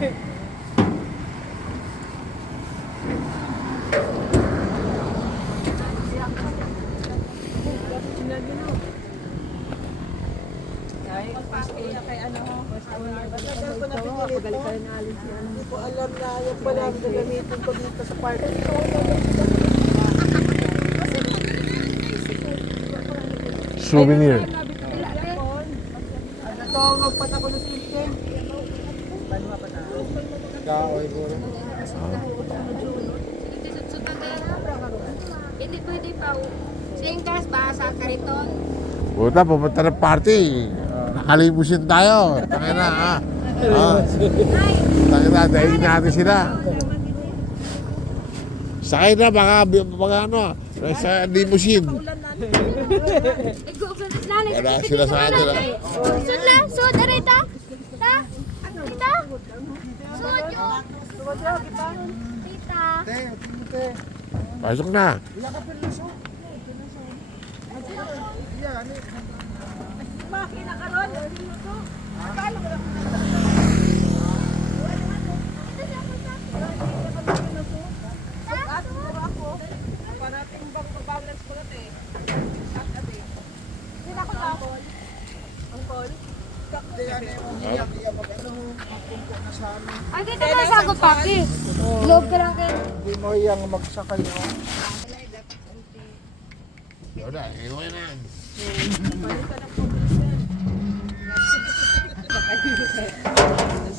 Hindi ko alam na yung pala ang gagamitin ko dito sa party. Souvenir. Ano to, magpat ako ng silken. Kaoy ko rin. Hindi pwede pa. Singkas ba sa kariton? Puta, pupunta ng party. Nakalimusin tayo. Tangina, ha? Tangina, dahil natin sila. Sakay na, baka ano, sa limousine. Wala sila sa atin. Sud na, sud na rita. Ta? Rita? Sud yo. Rita. Pasok na. Makina ka ron. Akala mo lang. Parating bang balance ko natin. Hindi na ako lakol. Ang call. Ay, dito na sagot paki. Loob ka lang kayo. Hindi mo yung magsakay mo. Wala, iwan na. Balikan ang